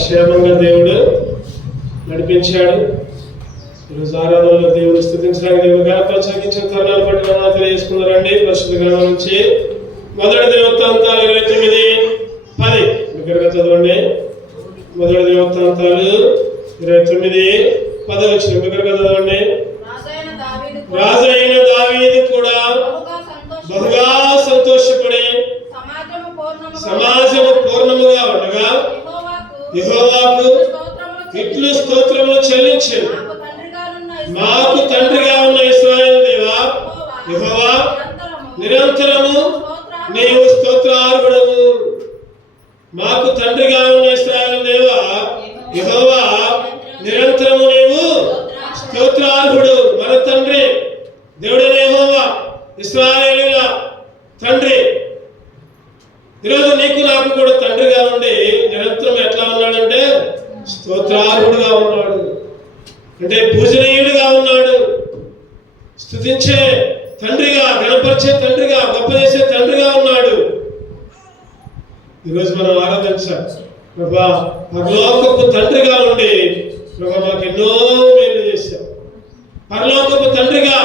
క్షేమంగా దేవుడు నడిపించాడు. ఈరోజు ఆరాధనలో దేవుడు స్తుతించడానికి దేవుడు గణపరచగించిన తరుణాలు బట్టి మనం తెలియజేసుకున్నారండి. పరిశుద్ధ గ్రంథం నుంచి మొదటి దినవృత్తాంతాలు 29:10 దగ్గరగా చదవండి. మొదటి దినవృత్తాంతాలు 29:10 దగ్గరగా చదవండి. రాజైన దావీదు కూడా బహుగా సంతోషపడి సమాజము పూర్ణముగా ఉండగా యెహోవాకు ఇట్లు స్తోత్రములు చెల్లించెను. మాకు తండ్రిగా ఉన్న ఇశ్రాయేలు దేవా యెహోవా, నిరంతరము నీవు స్తోత్రార్హుడవు. మాకు తండ్రిగా ఉన్న ఇశ్రాయేలు దేవా యెహోవా, నిరంతరము నీవు స్తోత్రార్హుడు. మన తండ్రి దేవుడైన యెహోవా, ఇశ్రాయేలీయుల తండ్రి. ఈరోజు నీకు నాకు కూడా తండ్రిగా ఉండి నిరంతరం ఎట్లా ఉన్నాడంటే స్తోత్రార్హుడుగా ఉన్నాడు, అంటే పూజనీయుడుగా ఉన్నాడు. స్తుతించే తండ్రిగా, గణపరిచే తండ్రిగా, గొప్ప చేసే తండ్రిగా ఉన్నాడు. ఈరోజు మనం ఆరాధించాలి. ప్రభా, పరలోకపు తండ్రిగా ఉండి ప్రభా మాకు ఎన్నో మేలు చేశాం. పరలోకపు తండ్రిగా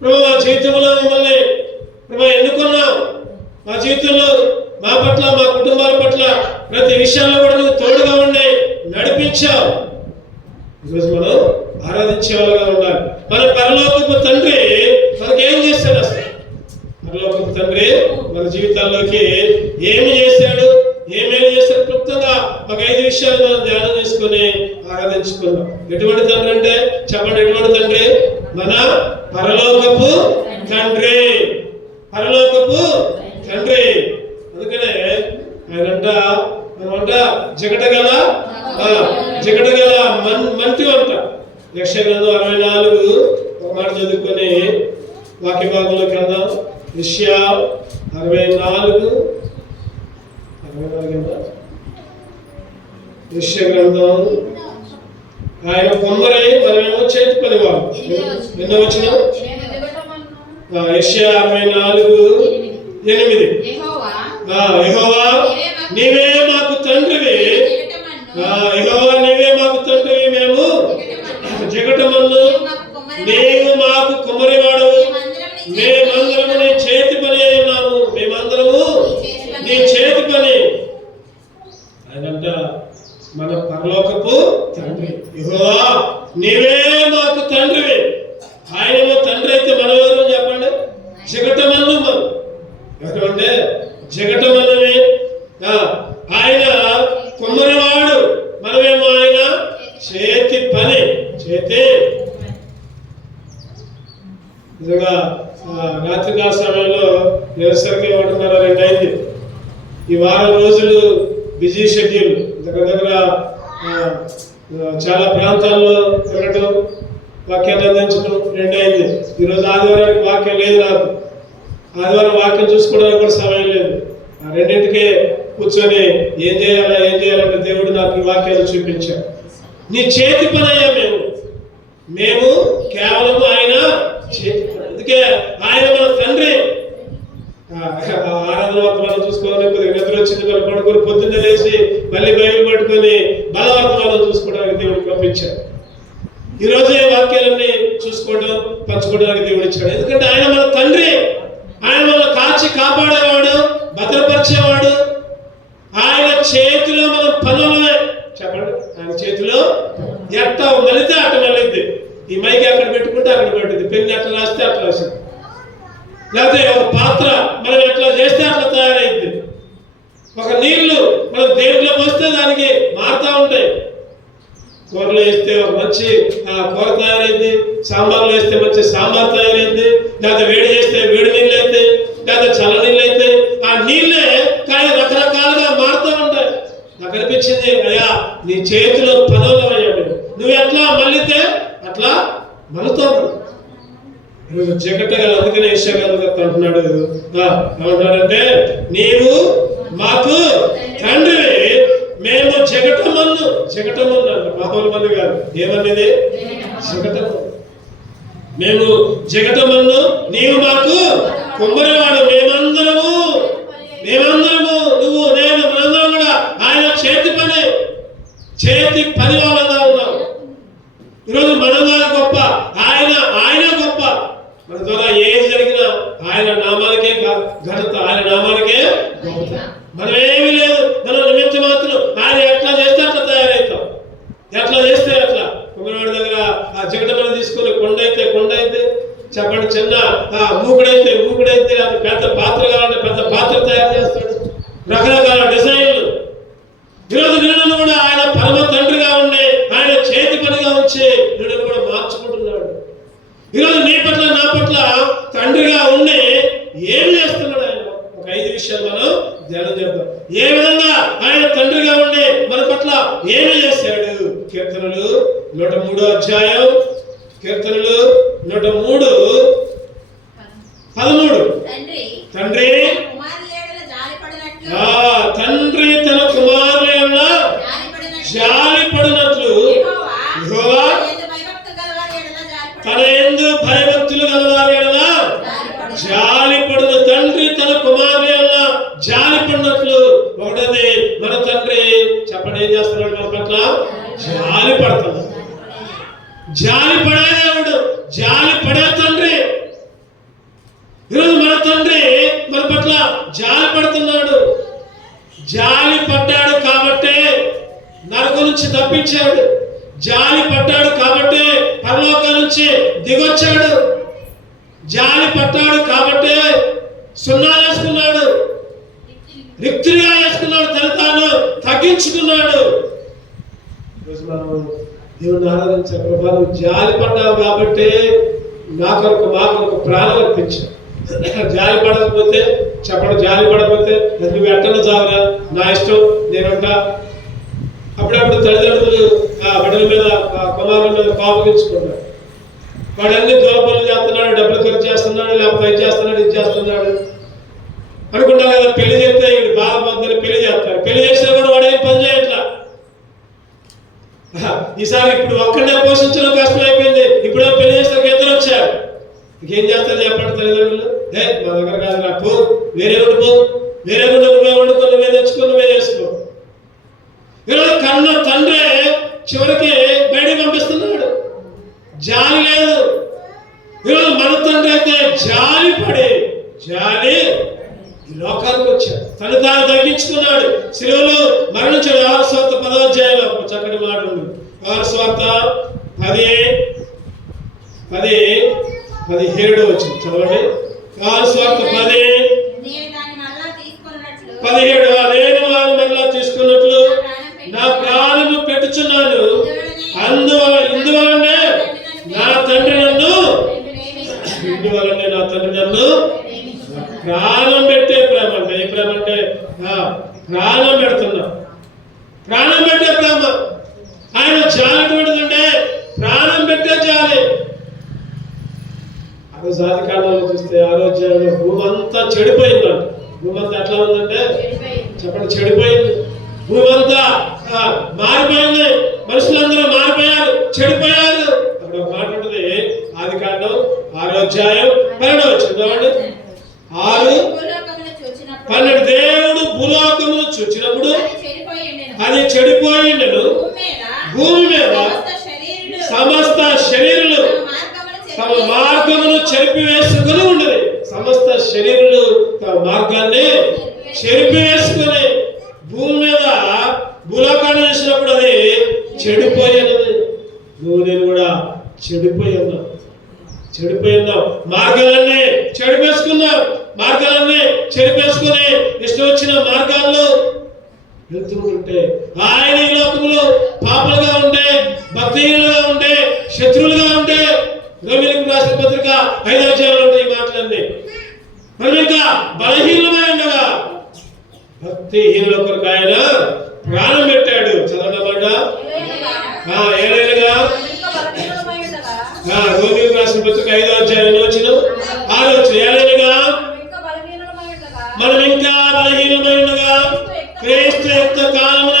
ప్రభా మా జీవితంలో మిమ్మల్ని ప్రభా ఎన్నుకున్నాం. మా జీవితంలో మా పట్ల, మా కుటుంబాల పట్ల ప్రతి విషయాల్లో కూడా నువ్వు తోడుగా ఉండి నడిపించావు. ఈరోజు మనం ఆరాధించే వాళ్ళగా ఉండాలి. మన పరలోకపు తండ్రి మనకేం చేస్తాడు? అసలు పరలోకపు తండ్రి మన జీవితాల్లోకి ఏమి చేశాడు, ఏమేమి చేశాడు? క్లుప్తంగా ఒక 5 విషయాలు మనం ధ్యానం చేసుకుని ఆరాధించుకుందాం. ఎటువంటి తండ్రి అంటే చెప్పండి, ఎటువంటి తండ్రి? మన పరలోకపు తండ్రి. పరలోకపు తండ్రి. అందుకనే ఆయనంట మనమంట జగటగల మంటి అంట. యెషయా 64 ఒక మాట చదువుకొని వాక్య భాగంలోకి వెళ్దాం. యెషయా 64 యెషయా గ్రంథం. ఆయన కొమ్మరై మనమేమో చేతి పనివాడు. ఎన్నో వచ్చిన యెషయా 64:8 యెహోవా, నీవే మాకు తండ్రివి. యెహోవా, నీవే మాకు తండ్రివి. మేము జగటమన్ను, నీవు మాకు కుమ్మరివాడవు. మేమందరము నీ చేతి పని అయి ఉన్నాము. మేమందరము నీ చేతి పని. ఆయనంట మన పరలోకపు తండ్రి. యెహోవా, నీవే మాకు తండ్రివి. ఆయనేమో తండ్రి అయితే మనం ఎవరు చెప్పండి? జగటమన్ను. మనం ఎవరంటే జగటమన్నవి. ఆయన కుమ్మరివాడు, మనమేమో ఆయన చేతి పని. చేతి నిజంగా రాత్రికాల సమయంలో నిరసరిగా 1:30-2 అయింది. ఈ వారం రోజులు బిజీ షెడ్యూల్. దగ్గర చాలా ప్రాంతాల్లో తిరగటం, వాక్యాన్ని అందించడం 2 అయింది. ఈరోజు ఆదివారానికి వాక్యం లేదు. నాకు ఆదివారం వాక్యం చూసుకోవడానికి కూడా సమయం లేదు. ఆ 2ంటికే కూర్చొని ఏం చేయాలంటే దేవుడు నాకు ఈ వాక్యాలు చూపించాడు. నీ చేతి పని అయ్యా మేము కేవలం ఆయన చేతి పని. అందుకే ఆయన మన తండ్రి. ఆరాధన వర్తమానం చూసుకోవాలి. కొద్దిగా నిద్ర వచ్చింది, మళ్ళీ పడుకొని పొద్దున్నే లేచి మళ్ళీ బైబిల్ పట్టుకొని బలవర్తమానం చూసుకోవడానికి దేవుడు పంపించాడు. ఈరోజు ఈ వాక్యాలన్నీ చూసుకోవడం, పంచుకోవడానికి దేవుడు ఇచ్చాడు. ఎందుకంటే ఆయన మన తండ్రి. ఆయన మన కాచి కాపాడేవాడు, భద్రపరిచేవాడు. ఆయన చేతిలో మనం పనులే. చెప్పండి, ఆయన చేతిలో ఎట్ట మలితే అట్ట మళ్ళీ. ఈ మైక్ ఎక్కడ పెట్టుకుంటే అక్కడ పెట్టింది, పెన్ను ఎట్లా రాస్తే అట్లా రాసింది, లేకపోతే ఒక పాత్ర మనం ఎట్లా చేస్తే అట్లా తయారైంది. ఒక నీళ్లు మనం దేంట్లో పోస్తే దానికి మారుతూ ఉంటాయి. కూరలో వేస్తే ఒక మంచి కూర తయారైంది, సాంబార్లో వేస్తే మంచి సాంబార్ తయారైంది, లేకపోతే వేడి చేస్తే వేడి నీళ్ళు అయితే, లేకపోతే చల్ల నీళ్ళు అయితే, ఆ నీళ్ళే కానీ రకరకాలుగా మారుతూ ఉంటాయి. నాకు అనిపించింది, అయ్యా నీ చేతిలో పనులు అయ్యాడు, నువ్వు ఎట్లా మళ్ళీతే అట్లా మలుతో ఈరోజు జగట్టగల. అందుకనే యెషయా అంటున్నాడు, ఏమంటాడంటే నీవు మాకు తండ్రి, మేము జగటమన్ను. జగటమన్ను అంట, మామూలు మంది కాదు. ఏమన్నది? జగటమన్ను. మేము జగటమన్ను, నీవు మాకు కుమ్మరివాడు. మేమందరము నువ్వు నేను మనందరం కూడా ఆయన చేతి పని. ఘనత ఆయన నామానికే గొప్పతనం. మనం ఏమీ లేదు, మనం నిమిత్త మాత్రం ఆయన ఎట్లా చేస్తే అట్లా తయారవుతాం, ఎట్లా చేస్తే అట్లా. కుమ్మరివాడి దగ్గర ఆ జిగటమని తీసుకుని కొండ అయితే చెప్పండి, చిన్న మూకుడైతే అది పెద్ద పాత్ర కావాలంటే పెద్ద పాత్ర తయారు చేస్తాడు, రకరకాల డిజైన్లు. ఈరోజు నిన్ను కూడా ఆయన పరమ తండ్రిగా ఉండి ఆయన చేతి పనిగా ఉంచి నిన్ను కూడా మార్చుకుంటున్నాడు. ఈరోజు నీ పట్ల నా పట్ల తండ్రిగా ఉండి ఏం చేస్తున్నాడు ఆయన? ఒక 5 విషయాలు మనం ధ్యానం చేద్దాం. ఏ విధంగా ఆయన తండ్రిగా ఉండి మన పట్ల ఏమి చేశాడు? కీర్తనలు 103వ అధ్యాయం, కీర్తనలు 103:13. తండ్రి తండ్రి తన కుమారుల జాలిపడినట్లు యెహోవా తన యందు భయభక్తులు గలవారి ఎడల జాలిపడును. తండ్రి తన కుమారుల జాలిపడినట్లు. ఒకటది, మన తండ్రి చెప్పండి ఏం చేస్తున్నాడు? మన పట్ల జాలి పడుతున్నాడు. జాలిపడే దేవుడు, జాలిపడే తండ్రి. ఈరోజు మన తండ్రి మన పట్ల జాలి పడుతున్నాడు. జాలి పడ్డాడు కాబట్టే నరకం నుంచి తప్పించాడు. జాలి పడ్డాడు కాబట్టే పరలోకం నుంచి దిగొచ్చాడు. జాలి పడ్డాడు కాబట్టే సున్నా వేసుకున్నాడు, రిక్తులుగా వేసుకున్నాడు, తను తాను తగ్గించుకున్నాడు. ఈరోజు మనం దేవుని ఆరాధించాలి. ప్రభా, నువ్వు జాలి పడ్డావు కాబట్టి నా కొరకు మా కొరకు ప్రాణం అర్పించావు. జాలి పడకపోతే చెప్పడం, జాలి పడకపోతే నువ్వు ఎట్టన చావురా, నా ఇష్టం నేనంటా. అప్పుడప్పుడు తల్లిదండ్రులు బిడ్డల మీద కుమారుల మీద కోపగించుకున్నాడు. వాడు అన్ని దూర పనులు చేస్తున్నాడు, డబ్బులు ఖర్చు చేస్తున్నాడు, లేకపోతే ఇది చేస్తున్నాడు, ఇది చేస్తున్నాడు అనుకుంటా కదా. పెళ్లి చేస్తే వీడు బాధపడుతుంది, పెళ్లి చేస్తాడు. పెళ్లి చేసినా కూడా వాడు ఏం పని చేయట్లా. ఈసారి ఇప్పుడు ఒక్కడే పోషించడం కష్టం అయిపోయింది. ఇప్పుడు పెళ్లి చేసిన 2 వచ్చారు. ఇంకేం చేస్తారు చెప్పండి తల్లిదండ్రులు? మా దగ్గర కాదు, నాకు వేరే ఉండిపో, వేరే కూడా నువ్వే వండుకో, నువ్వే తెచ్చుకో, నువ్వే చేసుకో. ఈరోజు కన్న తండ్రి చివరికి బయటికి పంపిస్తున్నాడు. జాలి లేదు. ఈరోజు మన తండ్రి అయితే జాలి ఈ లోకానికి వచ్చాడు, తను తాను తగ్గించుకున్నాడు, శిలువలో మరణించాడు. 6 స్వార్థ 10వ అధ్యాయంలో చక్కటి మాట ఉంది. 6 స్వార్థ 10:17 వచ్చింది, చదవండి. 6 స్వార్థ 10:17 నేను మరలా తీసుకున్నట్లు నా ప్రాణము పెట్టుచున్నాను, ఇందువలనే నా తండ్రి నన్ను ప్రాణం పెట్టే ప్రేమ అంటే ఏ ప్రేమ అంటే ప్రాణం పెడుతున్నా, ప్రాణం పెట్టే ప్రేమ. ఆయన జాలి ఎటువంటిదంటే ప్రాణం పెట్టే జాలి. ఆది కాలంలో చూస్తే ఆరోగ్యంలో భూమి అంతా చెడిపోయిందంట. భూమి అంతా ఎట్లా ఉందంటే చెప్పండి, చెడిపోయింది. భూమి అంతా మారిపోయింది, మనుషులందరూ మారిపోయారు, చెడిపోయారు. అక్కడ ఒక మాట ఉంటుంది, ఆది కాండం 6వ అధ్యాయం 12వ వచనం. 6:12 దేవుడు భూలోకమును చూచినప్పుడు అది చెడిపోయిండెను, భూమి మీద సమస్త శరీరులు తమ మార్గమును చెరిపివేసుకుని ఉండేది. సమస్త శరీరులు తమ మార్గాన్ని చెరిపివేసుకుని భూమి మీద భూలోకాన్ని చూసినప్పుడు అది చెడిపోయినది. నువ్వు నేను కూడా చెడిపోయి ఉన్నాం. మార్గాలన్నీ చెడిపేసుకున్నాం, మార్గాలన్నీ చెడిపేసుకుని ఇష్టం వచ్చిన మార్గాల్లో వెళ్తుంటే ఆయన ఈ లోకంలో పాపలుగా ఉంటే, భక్తిహీనులుగా ఉంటే, శత్రువులుగా ఉంటే, రోమీయులకు రాసిన పత్రిక 5వ అధ్యాయంలో ఉంటాయి ఈ మాటలన్నీ. మనం ఇంకా బలహీనమై ఉండగా భక్తిహీనుల కొరకు ఆయన ప్రాణం పెట్టాడు. చదవనమాట ఏడేళ్ళగా రోమీయులకు రాసిన పత్రిక 5వ అధ్యాయంలో వచ్చిన 6వ వచనం. ఏడేళ్ళగా మనం ఇంకా బలహీనమై ఉండగా క్రీస్తు యొక్క కాలమున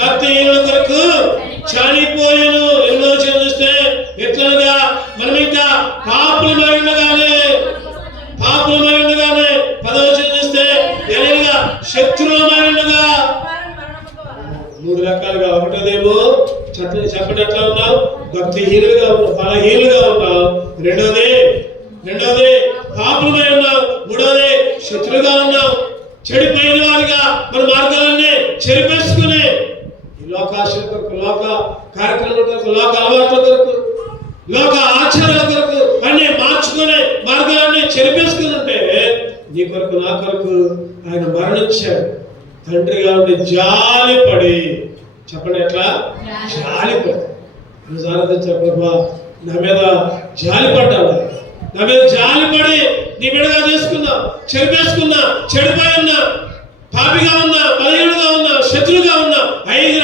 భక్తిహీనుల కొరకు చనిపోయాను. ఎన్నో చూస్తే ఎట్లనగా మనం ఇంకా పాపులమై ఉండగానే 10వ వచనం చూస్తే ఎలాగా శత్రువులమై ఉండగా. 3 రకాలుగా. ఒకటోదేమో చెప్పండి ఎట్లా ఉన్నావు? భక్తిహీనులుగా ఉన్నావు, బలహీనులుగా ఉన్నావు. రెండోది పాపులమై ఉన్నావు. మూడోది శత్రుగా ఉన్నాం, చెడిపోయిన వారిగా మన మార్గాలన్నీ చెరిపేసుకుని ఈ లోకాశల కొరకు, లోక కార్యక్రమాల కొరకు, లోక అలవాట్ల కొరకు, లోక ఆచారాల కొరకు అన్ని మార్చుకునే మార్గాలన్నీ చెరిపేసుకుని ఉంటే నీ కొరకు నా కొరకు ఆయన మరణించాడు. తండ్రిగా ఉండి జాలిపడి, చెప్పండి ఎట్లా? జాలిపడి. ఆరాధించారు, ప్రభా నా మీద జాలిపడ్డావు, నా మీద జాలిపడి నీ బిడ్డగా చేసుకున్నా, చెరిపేసుకున్నా, చెడిపోయి ఉన్నా, పాపిగా ఉన్నా, బలహీనుడుగా ఉన్నా, శత్రువుగా ఉన్నా, 5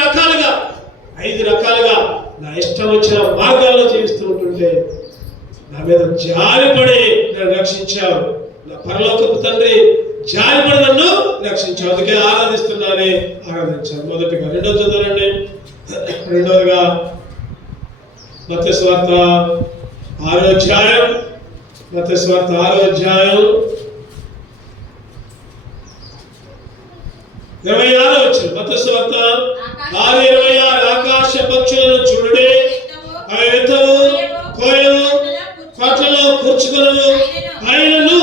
రకాలుగా నా ఇష్టం వచ్చిన మార్గాల్లో జీవిస్తూ ఉంటుంటే నా మీద జాలిపడి నన్ను రక్షించావు. నా పరలోకపు తండ్రి జాలిపడి నన్ను రక్షించావు. అందుకే ఆరాధిస్తున్నానే, ఆరాధించాను. మొదటిగా. రెండోది చదవండి. రెండోదిగా మత్తయి సువార్త 6వ అధ్యాయం, మత్తయి సువార్త 6వ అధ్యాయం 26వ వచనం. మత్తయి సువార్త 6:26 ఆకాశ పక్షులను చూడుడి, అవి విత్తవు, కోయవు, కొట్లలో కూర్చుకొనవు, ఆయనను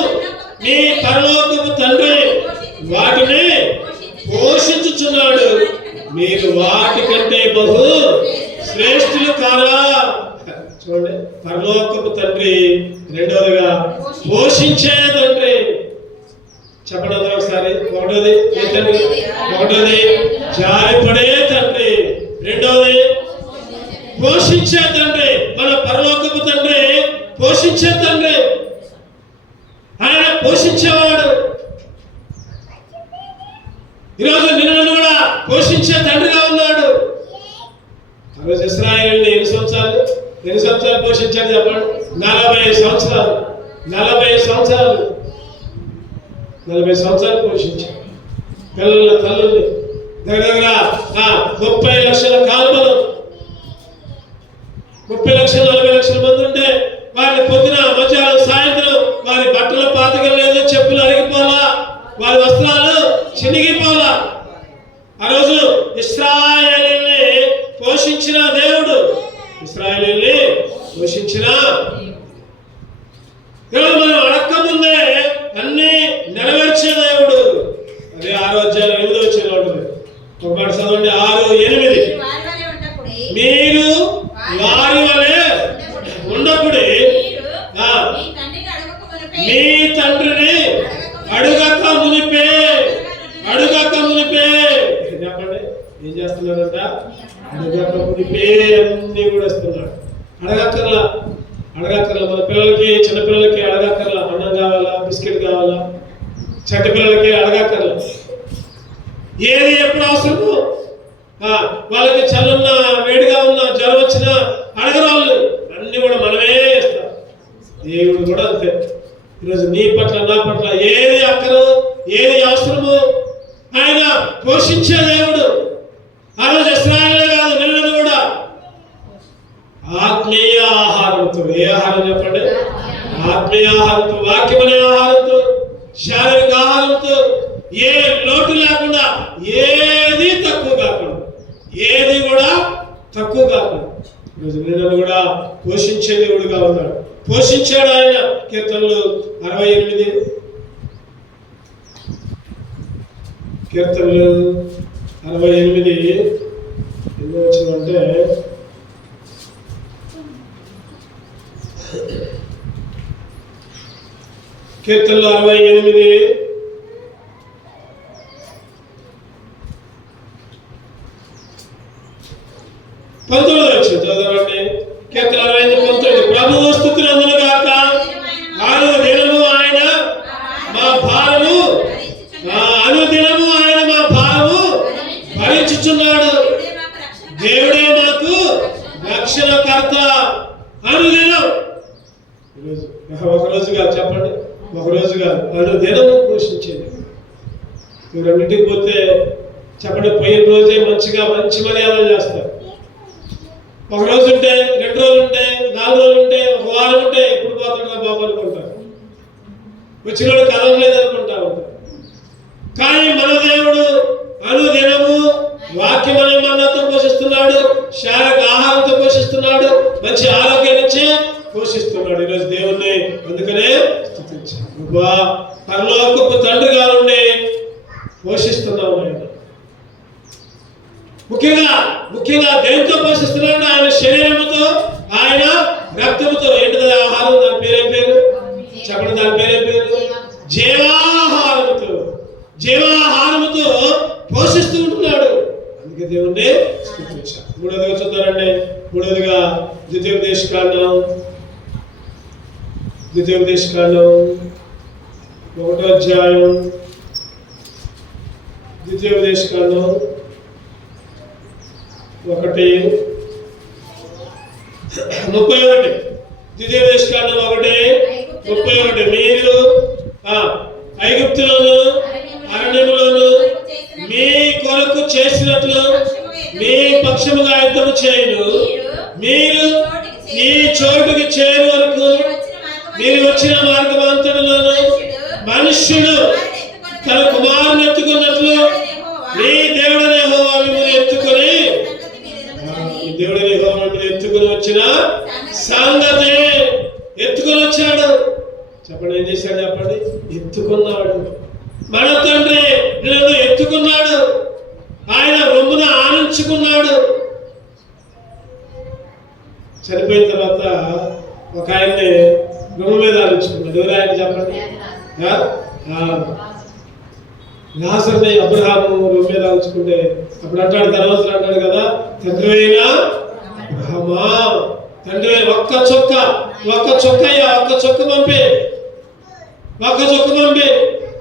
నీ పరలోకపు తండ్రి వాటిని పోషించుచున్నాడు, మీరు వాటికంటే బహు శ్రేష్ఠులు కారా. చూడండి, పరలోకపు తండ్రి, రెండవదిగా పోషించే తండ్రి. చెప్పండి అందరూ ఒకసారి. ఒకటోది ఏ తండ్రి? ఒకటోది జాలిపడే తండ్రి, రెండవది పోషించే తండ్రి. మన పరలోకపు తండ్రి పోషించే తండ్రి, ఆయన పోషించేవాడు. ఈరోజు నిన్ను కూడా పోషించే తండ్రిగా ఉన్నాడు. ఆ రోజు ఇశ్రాయేలుని ఎన్ని సంవత్సరాలు పోషించాడు చెప్పండి? 40 సంవత్సరాలు. 40 సంవత్సరాలు పోషించాడు. పిల్లల తల్లుల్ని దగ్గర 30 లక్షల కాల్మలు, 30 లక్షలు 40 లక్షల మంది ఉంటే వారిని పొద్దున, మధ్యాహ్నం, సాయంత్రం వారి బట్టల పాతకం లేదు, చెప్పులు అరిగిపోలా, వారి వస్త్రాలు చినిగిపోలా. ఆ రోజు ఇశ్రాయేలుని పోషించిన దేవుడు, ఇశ్రాయేలుని పోషించిన దేవుడు, మనం అడక్క ముందే అన్ని నెరవేర్చే దేవుడు. అదే 6వ అధ్యాయం 8వ వచనంలో ఉంటుంది. ఒక మాట చదవండి. 6:8 మీరు వారి వలె ఉండకుడి, మీ తండ్రిని అడుగక మునిపే. చెప్పండి, ఏం చేస్తున్నాడంట? అడగక మునిపే అన్ని కూడా ఇస్తున్నాడు. అడగక్కర్లా. మన పిల్లలకి, చిన్నపిల్లలకి అడగక్కర్లా. అన్నం కావాలా, బిస్కెట్ కావాలా, చెట్టు పిల్లలకి అడగక్కర్లా. ఏది ఎప్పుడు అవసరమో, వాళ్ళకి చల్లున్నా, వేడిగా ఉన్నా, జ్వరం వచ్చినా అడగరాళ్ళు, అన్ని కూడా మనమే ఇస్తాం. దేవుడు కూడా అంతే. ఈరోజు నీ పట్ల, నా పట్ల ఏది అక్కరో, ఏది అవసరమో ఆయన పోషించే దేవుడు. ఆ రోజు ఇశ్రాయేలే కాదు, నిన్ను కూడా ఆత్మీయ ఆహారంతో. ఏ ఆహారం చెప్పండి? ఆత్మీయ ఆహారంతో, వాక్యమనే ఆహారంతో, శారీరక ఆహారంతో, ఏ లోటు లేకుండా, ఏది తక్కువ కాకుండా, ఏది కూడా తక్కువ కాకుండా ఈరోజు నిన్ను కూడా పోషించే దేవుడుగా ఉన్నాడు. పోషించాడు ఆయన. కీర్తనలు 68, కీర్తనలు 68 ఎందుకు వచ్చిందంటే, కీర్తనలు 68 19 వచ్చింది. చదవండి. కీర్తన 68:19. ప్రభువు స్తుతులు అందును గాక, అనుదినము ఆయన మా భారము, అనుదినము ఆయన మా భారము భరించుచున్నాడు. దేవుడే మాకు రక్షణకర్త. అనుదినం. ఒక రోజుగా చెప్పండి, ఒక రోజుగా అనుదినము పోషించేది. మీరు అన్నింటికి పోతే చెప్పండి, పోయిన రోజే మంచి మర్యాదలు చేస్తారు. ఒక రోజు ఉంటే, 2 రోజులు ఉంటే, 4 రోజులు ఉంటే, ఒక వారం ఉంటే, ఎప్పుడు పోతాడు బాబు అనుకుంటారు. వచ్చినోడు కలం లేదనుకుంటా ఉంటారు. కానీ మన దేవుడు అనుదినము వాక్యం అనే మన్నాతో పోషిస్తున్నాడు, శారీరక ఆహారంతో పోషిస్తున్నాడు, మంచి ఆరోగ్యాన్ని ఇచ్చి పోషిస్తున్నాడు. ఈరోజు దేవుణ్ణి అందుకనే స్తుతించాలి. పరలోకపు తండ్రి పోషిస్తున్నావు ఆయన. ముఖ్యంగా దేంతో పోషిస్తున్నాడు? ఆయన శరీరముతో, ఆయన రక్తముతో. ఏంటిది ఆహారం? దాని పేరేం పేరు చెప్పండి. దాని పేరేం పేరు? జీవాహారముతో పోషిస్తూ ఉంటున్నాడు. అందుకే దేవుణ్ణి స్తుతించాలి. మూడోదిగా చూద్దామండి. మూడోదిగా ద్వితీయోపదేశకాండం 1వ అధ్యాయం, ద్వితీయోపదేశకాండం 1:31. ద్వితీయోపదేశకాండం 1:31. మీరు ఐగుప్తులోను అరణ్యములోను మీ కొరకు చేసినట్లు మీ పక్షముగా యుద్ధము చేయును. మీరు ఈ చోటుకి చేరు వరకు మీరు వచ్చిన మార్గమంతటిలోను మనుష్యుడు తన కుమారుని ఎత్తుకున్నట్లు మీ దేవుడైన యెహోవా మిమ్మల్ని ఎత్తుకొని వచ్చిన సంగతి ఎత్తుకొని వచ్చాడు. చెప్పండి, ఏం చేశాడు? చెప్పండి. ఎత్తుకున్నాడు. మన తండ్రి నిన్ను ఎత్తుకున్నాడు. ఆయన రొమ్మున ఆనించుకున్నాడు. చనిపోయిన తర్వాత ఒక ఆయన్ని రొమ్ము మీద ఆనించుకున్నాడు. ఎవరు ఆయన? చెప్పండి. లాజరుని అబ్రహాము రొమ్ము మీద ఆనించుకుంటే అప్పుడు అంటాడు, తర్వాత అంటాడు కదా, తండ్రి అయినా అబ్రహామా, తండ్రి ఒక్క చొక్క పంపే.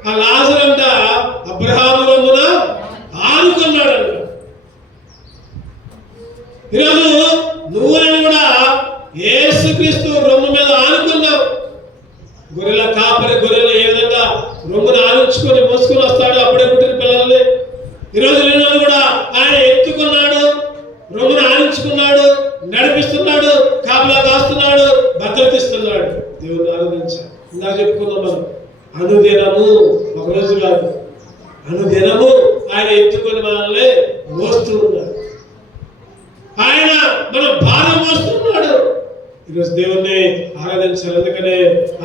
ఆ లాజరు అంట అబ్రహాము రొమ్మున ఆనుకున్నాడంట. ఈరోజు నువ్వు నేను కూడా యేసుక్రీస్తు రొమ్ము మీద ఆనుకున్నావు. గొర్రెల కాపరి గొర్రెలు ఏ విధంగా రొమ్మును ఆనించుకొని మోసుకొని వస్తాడు అప్పుడే పుట్టిన పిల్లల్ని, ఈరోజు నిన్ను కూడా ఆయన ఎత్తుకున్నాడు, రొమ్మును ఆనించుకున్నాడు, నడిపిస్తున్నాడు, కాపలా కాస్తున్నాడు, భద్రతిస్తున్నాడు. దేవుని ఆరాధించాలి. ఇందాక చెప్పుకున్నాం మనం, అనుదినము, ఒక రోజు కాదు, అనుదినము ఆయన ఎత్తుకొని మనల్ని మోస్తూ ఉన్నాడు. ఆయన మన భారం మోస్తున్నాడు. ఈరోజు దేవుణ్ణి ఆరాధించాలి. అందుకనే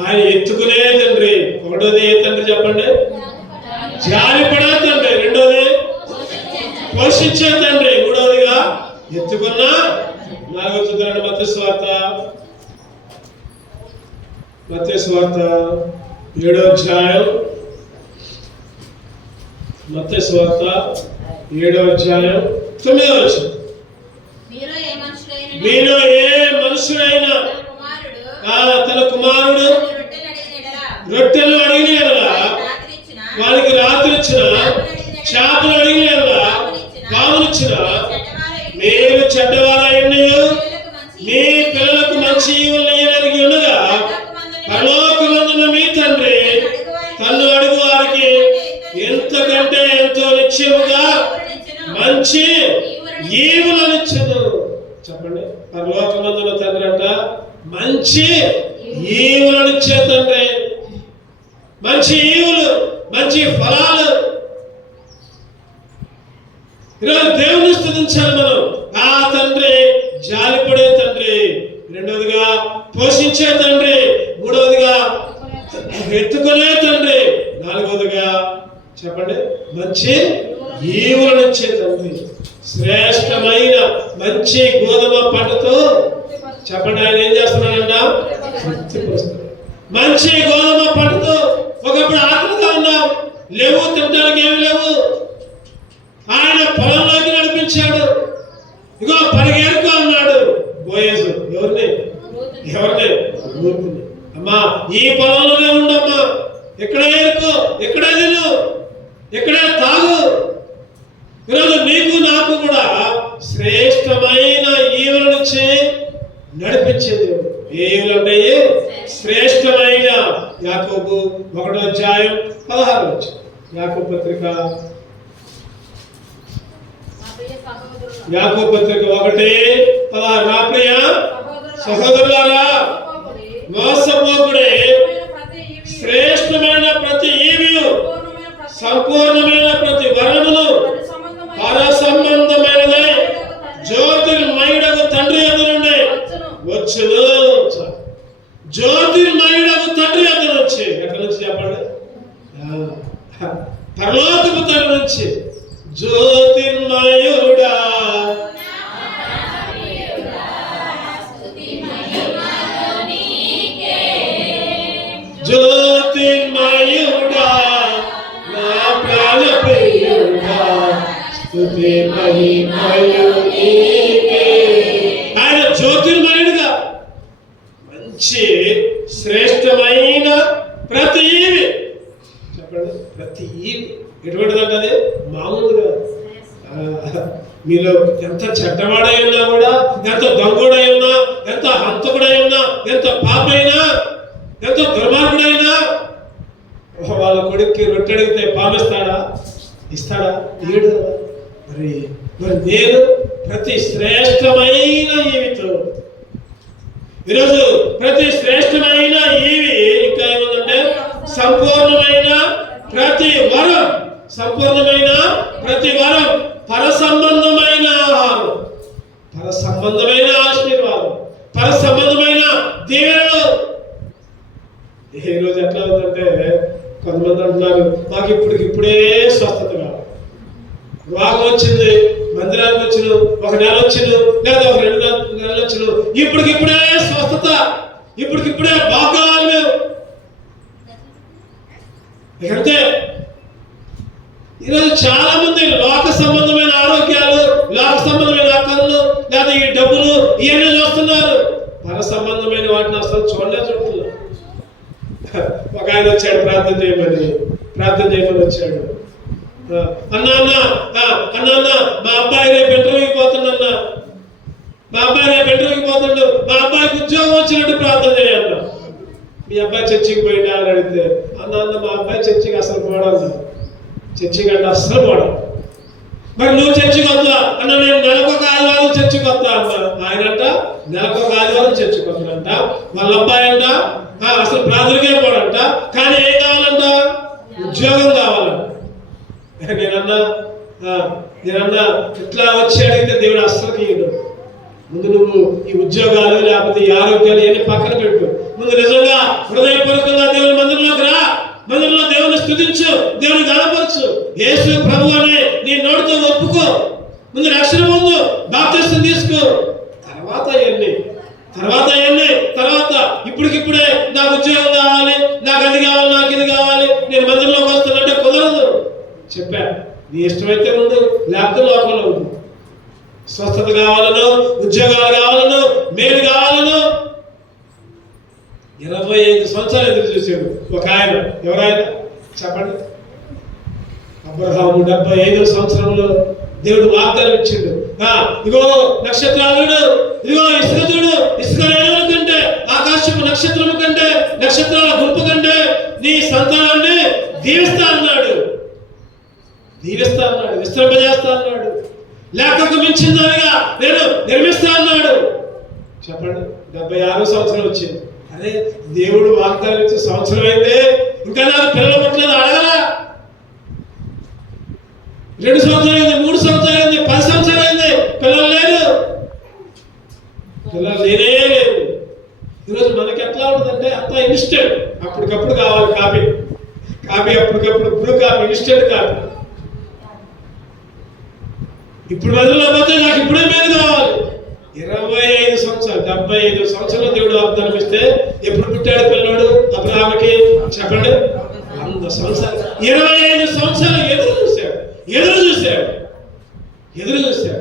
ఆయన ఎత్తుకునే తండ్రి. ఒకటోది ఏ తండ్రి చెప్పండి? జాలిపడే తండ్రి. రెండోది పోషించే తండ్రి. మూడవదిగా ఎత్తుకున్న. నాలుగో చూద్దాం. మత్తయి సువార్త 7వ అధ్యాయం. మత్తయి సువార్త 7వ అధ్యాయం 9వ వచనం. మీలో ఏ మనుషుడైనా తన కుమారుడు రొట్టెలు అడిగిన ఎడల వారికి రాత్రి ఇచ్చిన, చేపలు అడిగిన ఎడల పామునిచ్చిన, మీరు చెడ్డవారైన మీ పిల్లలకు మంచి ఈవులకి ఉండగా పరలోకమందున్న మీ తండ్రి తన్ను అడుగు వారికి ఎంతకంటే ఎంతో నిశ్చయముగా మంచి ఈవులనిచ్చును. చెప్పండి, పరలోకమందున్న తండ్రి అంట మంచి ఈవులనిచ్చే తండ్రి. మంచి ఈవులు, మంచి ఫలాలు. ఈరోజు దేవుని స్తుతించాలి మనం. ఆ తండ్రి జాలిపడే తండ్రి. రెండవదిగా పోషించే తండ్రి. మూడవదిగా ఎత్తుకునే తండ్రి. నాలుగవదిగా చెప్పండి, మంచి ఈవులనిచ్చే తండ్రి. శ్రేష్టమైన మంచి గోధుమ పంటతో చెప్పండి ఆయన ఏం చేస్తున్నాడంట? మంచి గోధుమ పంటతో. ఒకప్పుడు ఆకలిగా ఉన్నాం, లేవు, తినడానికి ఏమి లేవు. ఆయన పొలంలోకి నడిపించాడు. ఇగో పరిగెరుకో అన్నాడు బోయేజు. ఎవరిని? అమ్మా, ఈ పొలంలోనే ఉండమ్మా, ఎక్కడే ఏరుకో, ఎక్కడే తిను, ఎక్కడే తాగు. ఈరోజు నీకు నాకు కూడా శ్రేష్టమైన ఈవులనిచ్చి నడిపించే దేవుడు. ఏ ఈవులు అంటే శ్రేష్టమైన. యాకోబు 1వ అధ్యాయం 16వ వచనం. యాకోబు పత్రిక 1:16. నా ప్రియ సహోదరులారా, మోసపోకుడే, శ్రేష్టమైన ప్రతి ఈవియు, సంపూర్ణమైన ప్రతి వరమును పరసంబంధమైనదై జ్యోతిర్మయుడగు తండ్రి యొద్ద నుండి వచ్చును. జ్యోతిర్మయుడగు తండ్రి యొద్ద నుంచి. ఎక్కడి నుంచి చెప్పండి? పరలోకపు తండ్రి నుంచి జ్యోతిర్మయుడా జ్యోతిర్మయుడా నా ప్రాణ ప్రియుడా స్తుతి మహిమయు నీకే. ఆయన జ్యోతిర్మయుడుగా మంచి శ్రేష్టమైన ప్రతి ఈవి, చెప్పండి, ప్రతి ఈవి ఎటువంటిదంటే అది మామూలుగా మీలో ఎంత చెడ్డవాడై ఉన్నా కూడా, ఎంత దొంగడై ఉన్నా, ఎంత హంతకుడై ఉన్నా, ఎంత పాపైనా, ఎంత దుర్మార్గుడైనా వాళ్ళ కొడుక్కి రొట్టె అడిగితే పామిస్తాడా? ఇస్తాడా? ఇయ్యడు కదా. మరి నేను ప్రతి శ్రేష్టమైన ఈవితో, ఈరోజు ప్రతి శ్రేష్టమైన ఈవి ఇంకా ఏముందంటే సంపూర్ణమైన ప్రతి వరం, సంపూర్ణమైన ప్రతి వరం, పరసంబంధమైన ఆహారం, పరసంబంధమైన ఆశీర్వాదం, పరసంబంధమైన దీవెనలు. ఈ రోజు ఎట్లా ఉందంటే కొంతమంది అంటున్నారు మాకు ఇప్పుడే స్వస్థత కావాలి, రోగం వచ్చింది, మందిరానికి వచ్చిన ఒక నెల వచ్చిన లేదా ఒక 2 నెలలు వచ్చిన, ఇప్పటికిప్పుడే స్వస్థత, ఇప్పటికిప్పుడే బాగాలు మేము. అంతే. ఈరోజు చాలా మంది లోక సంబంధమైన ఆరోగ్యాలు, లోక సంబంధమైన ఆకళ్ళు, లేదా ఈ డబ్బులు ఇవన్నీ చూస్తున్నారు, పర సంబంధమైన వాటిని అసలు చూడలేదు. ఒక ఆయన వచ్చాడు ప్రార్థన చేయమని వచ్చాడు. అన్నా మా అబ్బాయి రేపు ఇంటర్వ్యూకి పోతుండన్నా, మా అబ్బాయికి ఉద్యోగం వచ్చినట్టు ప్రార్థన చేయాలన్నా. మీ అబ్బాయి చర్చికి పోయినా అని అడిగితే అన్న మా అబ్బాయి చర్చికి అసలు పోవడం, చర్చికి అంటే అస్సలు పోవడం. మరి నువ్వు చర్చికి వద్దా అన్న? నేను నెలకొక ఆదివారం చర్చికి వస్తా అన్న. ఆయనంట నెలకొక ఆదివారం చర్చికి వస్తాడంట. వాళ్ళ అబ్బాయి అంట అసలు ప్రార్థనకే పోడంట. కానీ ఏం కావాలంట? ఉద్యోగం కావాలంట. నేనన్నా ఇట్లా వచ్చి అడిగితే దేవుడు అస్సలు ఇయ్యడు. ముందు నువ్వు ఈ ఉద్యోగాలు లేకపోతే ఈ ఆరోగ్యాలు ఇవన్నీ పక్కన పెట్టు. ముందు నిజంగా హృదయపూర్వకంగా దేవుని మందిరంలోకి రా, మందిరంలో దేవుని స్తుతించు, దేవుని గణపరచు, యేసు ప్రభు అని నీ నోటితో ఒప్పుకో. ముందు రక్షణ పొందు, బాప్తిసం తీసుకో. తర్వాత ఇప్పటికిప్పుడే నాకు ఉద్యోగం కావాలి, నాకు అది కావాలి, నాకు ఇది కావాలి, నేను మందిరంలోకి వస్తానంటే కుదరదు. చెప్పా, నీ ఇష్టమైతే ముందు, లేకపోతే లోకంలో ఉంది. స్వస్థత కావాలను, ఉద్యోగాలు కావాలను, మేలు కావాలను 25 సంవత్సరాలు ఎదురు చూసాడు ఒక ఆయన. ఎవరాయన చెప్పండి? అబ్రహాము 75వ సంవత్సరంలో దేవుడు వాగ్దానం ఇచ్చిండు. ఇగో నక్షత్రాలు, ఇదిగో ఇసుక చూడు, ఇసుక రేణువుల కంటే, ఆకాశపు నక్షత్రము కంటే, నక్షత్రాల గుంపు కంటే నీ సంతానాన్ని దీవిస్తా అన్నాడు, విస్తరింపజేస్తా అన్నాడు, లెక్కకు మించిన దానిగా నేను నిర్మిస్తా అన్నాడు. చెప్పండి, 76వ సంవత్సరం వచ్చింది. అరే దేవుడు వాగ్దానం ఇచ్చే సంవత్సరం అయితే ఇంకా నాకు పిల్లలు పుట్టలేదు అడగరా? 2 సంవత్సరాలు అయింది, 3 సంవత్సరాలు అయింది, 10 సంవత్సరాలు అయింది, పిల్లలు లేరు. ఈరోజు మనకి ఎట్లా ఉంటుందంటే అంతా ఇన్స్టెంట్, అప్పటికప్పుడు కావాలి కాపీ, అప్పటికప్పుడు ఇప్పుడు కాపీ, ఇన్స్టెంట్ కాపీ. ఇప్పుడు మధ్యలో పోతే నాకు ఇప్పుడే మేలు కావాలి. 25 సంవత్సరాలు 75 సంవత్సరాలు దేవుడు వాగ్దానం ఇస్తే ఎప్పుడు పుట్టాడు పిల్లోడు అబ్రహాముకి? చెప్పండి, 100 సంవత్సరాలు. 25 సంవత్సరాలు ఎదురు చూశాడు.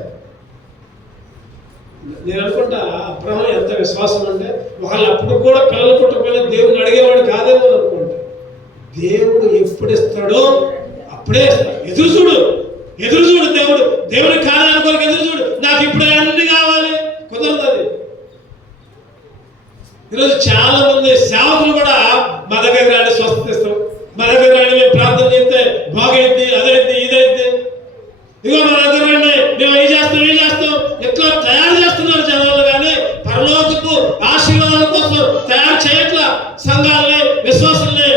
నేను అనుకుంటా అబ్రహాం ఎంత విశ్వాసం అంటే వాళ్ళు అప్పుడు కూడా పిల్లలు పుట్టకపోయినా దేవుడిని అడిగేవాడు కాదేమో అనుకుంటా. దేవుడు ఎప్పుడు ఇస్తాడో అప్పుడే ఇస్తాడు. ఎదురు చూడు దేవుడి కార్యాల కొరకు ఎదురు చూడు. నాకు ఇప్పుడే అన్ని కావాలి, కుదరదు అది. ఈరోజు చాలా మంది సేవకులు కూడా మా దగ్గర రాని స్వస్థత ఇస్తాం, మా దగ్గర రాని మేము ప్రార్థన చేస్తే బాగైంది, అదైంది, ఇదైంది, ఇగో మా దగ్గర రండి మేము ఏం చేస్తాం ఇట్లా తయారు చేస్తున్నారు జనాలు. కానీ పరలోకపు ఆశీర్వాదాల కోసం తయారు చేయట్లా, సంఘాలని విశ్వాసాలని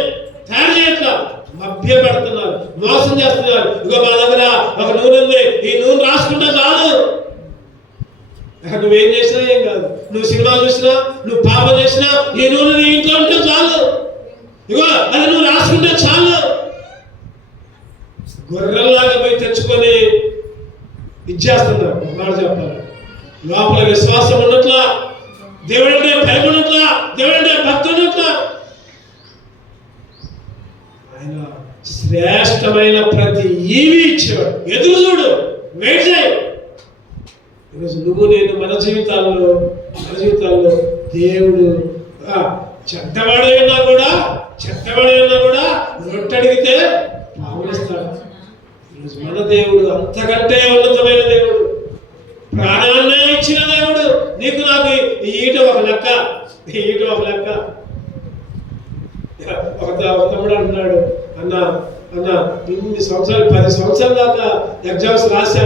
తయారు చేయట్లా, మభ్య పెడుతున్నారు, మోసం చేస్తున్నారు. ఇగో మా దగ్గర ఒక నూనె ఉంది, ఈ నూనె రాసుకుంటే చాలు. నువ్వేం చేసినా ఏం కాదు, నువ్వు సినిమా చూసినా, నువ్వు పాపం చేసినా, ఈ నూనె నీ ఇంట్లో ఉంటే చాలు, ఇగో అది నువ్వు రాసుకుంటే చాలు. గొర్రెల్లాగా పోయి తెచ్చుకొని ఇచ్చేస్తున్నారు. మాట చెప్పాలి, లోపల విశ్వాసం ఉన్నట్లా, దేవుడంటే భయం ఉన్నట్లా, దేవుడంటే భక్తి ఉన్నట్లా. ఆయన శ్రేష్టమైన ప్రతి ఈవి ఇచ్చేవాడు. ఎదురు చూడు, వెయిట్ చేయి. ఈరోజు నువ్వు నేను మన జీవితాల్లో దేవుడు చెడ్డవాడైనా కూడా రొట్టెడిగితే పావులిస్తాడు. ఈరోజు మన దేవుడు అంతకంటే ఉన్నతమైన దేవుడు, ప్రాణాన్నే ఇచ్చిన దేవుడు. నీకు నాకు ఈట ఒక లెక్క. ఒక తమ్ముడు అంటున్నాడు, అన్న ఇన్ని సంవత్సరాలు 10 సంవత్సరాల దాకా ఎగ్జామ్స్ రాసా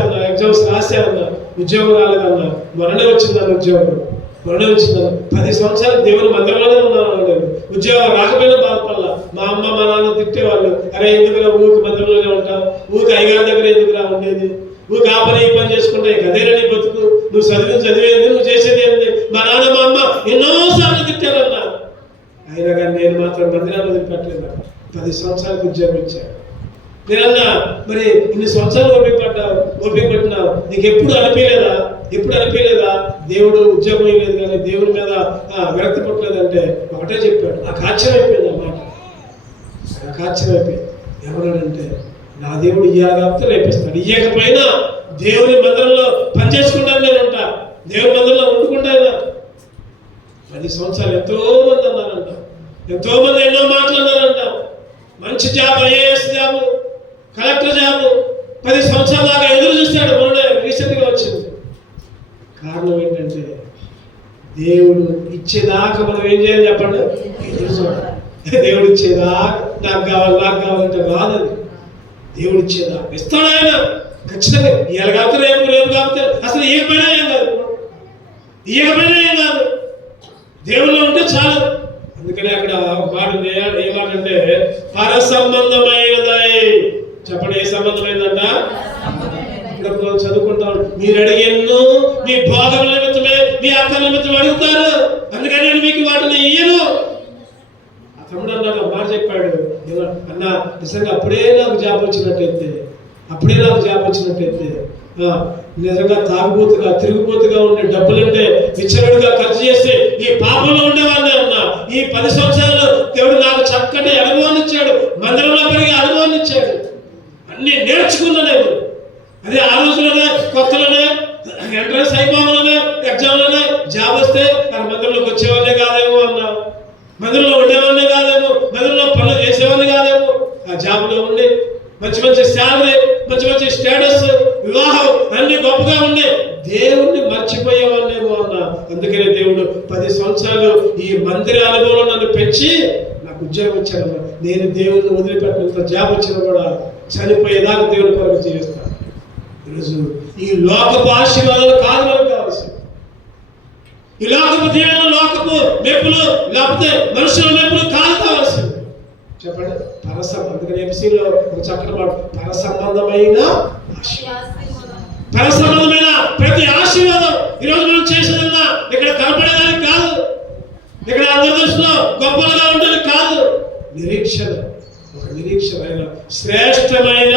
ఉన్నా, ఉద్యోగం రాలేదన్నా. మొన్ననే వచ్చిందన్న ఉద్యోగం, 10 సంవత్సరాలు దేవుని మందిరంలోనే ఉన్నాను. నేను ఉద్యోగం రాకపోయినా బాధపడలా. మా అమ్మ మా నాన్న తిట్టేవాళ్ళు, అరే ఎందుకురా ఊరికి మందిరంలోనే ఉంటావు, ఊరికి అయ్యగారి దగ్గర ఎందుకురా ఉండేది, ఊరికి ఆ పని ఈ పని చేసుకుంటే అదేనా నీ బతుకు, నువ్వు చదివేది నువ్వు చేసేది ఏంటి. మా నాన్న మా అమ్మ ఎన్నోసార్లు తిట్టారన్నా. అయినా కానీ నేను మాత్రం మందిరాన్ని వదిలిపెట్టలేదు. 10 సంవత్సరాలకు ఉద్యోగం ఇచ్చాను. నేనన్నా, మరి ఇన్ని సంవత్సరాలు ఓపిక పట్టినావు, నీకు ఎప్పుడు అనిపించలేదా దేవుడు ఉద్యోగం లేదు కానీ దేవుడి మీద విరక్తి పట్టలేదంటే ఒకటే చెప్పాడు. నాకు ఆశ్చర్యమైపోయింది అన్నమాట. ఎవరంటే నా దేవుడు ఇయ్యాలంతా రేపిస్తాడు. ఇయ్యకపోయినా దేవుని మందిరంలో పనిచేసుకుంటాను, నేను ఉంటా దేవుని మందిరంలో వండుకుంటాను. 10 సంవత్సరాలు ఎంతో మంది అన్నారంట, ఎంతో మంది ఎన్నో మాట్లాడారంట. మంచి job, IAS job, collector job 10 సంవత్సరాల దాకా ఎదురు చూస్తాడు. మొన్న రీసెంట్గా వచ్చింది. కారణం ఏంటంటే దేవుడు ఇచ్చేదాకా మనం ఏం చేయాలి చెప్పండి, ఎదురు చూడాలి. దేవుడు ఇచ్చేదాకా నాకు కావాలంటే రాదది. దేవుడు ఇచ్చేదాకా ఇస్తాడు ఆయన ఖచ్చితంగా. ఇవాళ కాకపోతే రేపు కాకపోతే అసలు ఇయ్యకపోయినా ఏం కాదు, దేవుళ్ళు ఉంటే చాలు. అందుకని అక్కడ మాట ఏమాటంటే పరసంబంధమైనదై. చెప్పండి, ఏ సంబంధమైందంట? ఇప్పుడు చదువుకుంటాం, మీరు అడిగేను మీ భోగముల నిమిత్తమే, మీ అక్కల నిమిత్తం అడుగుతారు, అందుకని నేను మీకు వాటిని ఇయ్యను. ఆ తమ్ముడు అన్నాడు, మాట చెప్పాడు, అన్న నిజంగా అప్పుడే నాకు జాబ్ వచ్చినట్టయితే నిజంగా తాగుబోతుగా తిరుగుబోతుగా ఉండే డబ్బులంటే విచ్చలుడిగా ఖర్చు చేస్తే ఈ పాపంలో ఉండేవాడిని అన్న. ఈ 10 సంవత్సరాలు దేవుడు నాకు చక్కటి అనుభవాన్ని ఇచ్చాడు, మందిరంలో పెరిగే అనుభవాన్ని ఇచ్చాడు, అన్ని నేర్చుకున్నా నేను. అదే ఆ రోజులోనే కొత్తలోనే ఎంట్రన్స్ అయిపోవాలనే ఎగ్జామ్లోనే జాబ్ వస్తే తన మందిరంలోకి వచ్చేవాళ్ళే కాదేమో అన్నా, మందిరంలో ఉండేవాళ్ళే కాదేమో, మందిరంలో పనులు చేసేవాళ్ళే కాదేమో. ఆ జాబ్లో ఉండి మంచి శాలరీ, మంచి స్టేటస్, వివాహం అన్ని గొప్పగా ఉండే దేవుణ్ణి మర్చిపోయేవాళ్ళేమో అన్నా. అందుకనే దేవుడు 10 సంవత్సరాలు ఈ మందిర అనుభవంలో నన్ను పెంచి నాకు ఉద్యోగం ఇచ్చానమ్మా. నేను దేవుడిని వదిలిపెట్టినంత జాబ్ వచ్చినా కూడా చనిపోయేదాకా దేవుని కొరకు జీవిస్తాను. ఈరోజు ఈ లోకపు ఆశీర్వాదాలు కాదు మనకు కావాల్సింది. ఈ లోకపు దేవుని, లోకపు మెప్పులు, లేకపోతే మనుషుల మెప్పులు కాదు కావాల్సింది. చెప్పండి, అందుకని ఎంసీలో ఒక చక్కటి మాట, పరసంబంధమైన ప్రతి ఆశీర్వాదం ఈరోజు మనం చేసేదన్నా ఇక్కడ కనపడేదానికి కాదు, ఇక్కడ అందరి దృష్టిలో గొప్పలుగా ఉండేది కాదు. ఒక నిరీక్షణ శ్రేష్టమైన,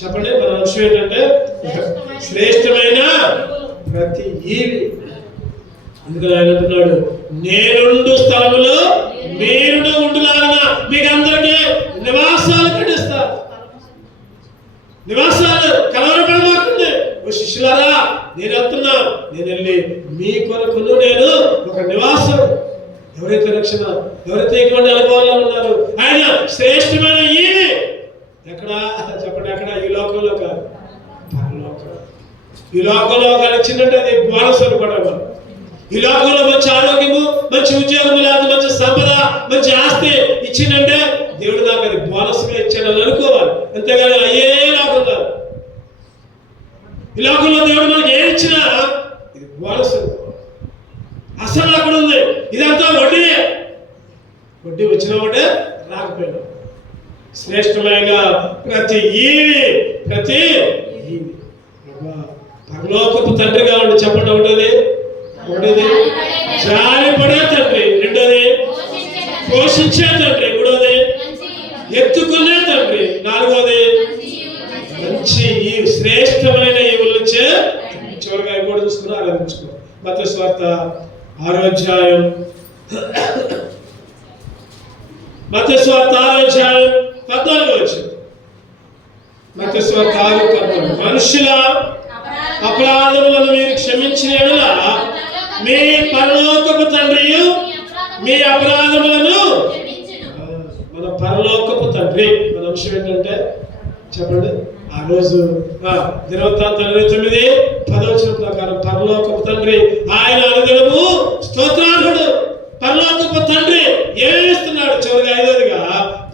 చెప్పండి మన అంశం ఏంటంటే శ్రేష్టమైన ప్రతి ఈవి. అందుకని ఆయన అంటున్నాడు, నేనుండు స్థలములో మీరు ఉండులాగా మీకు అందరికీ నివాసాలు కట్టిస్తా. నివాసాలు కలవరపడమాకండి. ఓ శిష్యులారా, నేను వెళ్తున్నా, నేను వెళ్ళి మీ కొరకును నేను ఒక నివాసం. ఎవరైతే రక్షణ, ఎవరైతే ఇటువంటి అనుభవాల్లో ఉన్నారు, ఆయన శ్రేష్టమైన ఈయన ఎక్కడ చెప్పండి, ఎక్కడ? ఈ లోకంలో కాదు, పరలోకం. ఈ లోకంలో ఒక ఇచ్చిందంటే అది బోనస్ అనుకోవడం. ఈ లోకంలో మంచి ఆరోగ్యము, మంచి ఉద్యోగము, లేదా మంచి సంపద, మంచి ఆస్తి ఇచ్చిందంటే దేవుడు నాకు అది బోనస్గా ఇచ్చాడని అనుకోవాలి, అంతేగాని అయ్యే లోకం కాదు. ఈ లోకంలో దేవుడు మనకి ఏమి ఇచ్చినా ఇది బోనస్. అసలు అక్కడ ఉంది, ఇదంతా వడ్డీ వచ్చిన ఒకటే, రాకపోయినా. శ్రేష్టమైన ప్రతి ఈవి పరలోకపు తండ్రిగా ఉండి. చెప్పండి, ఒకటోది జాలిపడే తండ్రి, రెండోది పోషించే తండ్రి, మూడోది ఎత్తుకునే తండ్రి, నాలుగోది శ్రేష్టమైన ఈవుల నుంచే చివరిగా అవి కూడా చూసుకుని ఆరాధించుకో. మత్తయి సువార్త 6వ అధ్యాయం, మత్తయి సువార్త 6వ అధ్యాయం 14వ వచనం. మత్తయి సువార్త 6:14. మనుషుల అపరాధములను మీరు క్షమించిన యెడల మీ పరలోకపు తండ్రియు మీ అపరాధములను. మన పరలోకపు తండ్రి, మన అంశం ఏంటంటే చెప్పండి. ఆ రోజు దినవృత్తాంతం 29:10 ప్రకారం పరలోకపు తండ్రి ఆయన అనుదినము స్తోత్రార్హుడు. పరలోకపు తండ్రి ఏమిస్తున్నాడు? చివరిగా 5వదిగా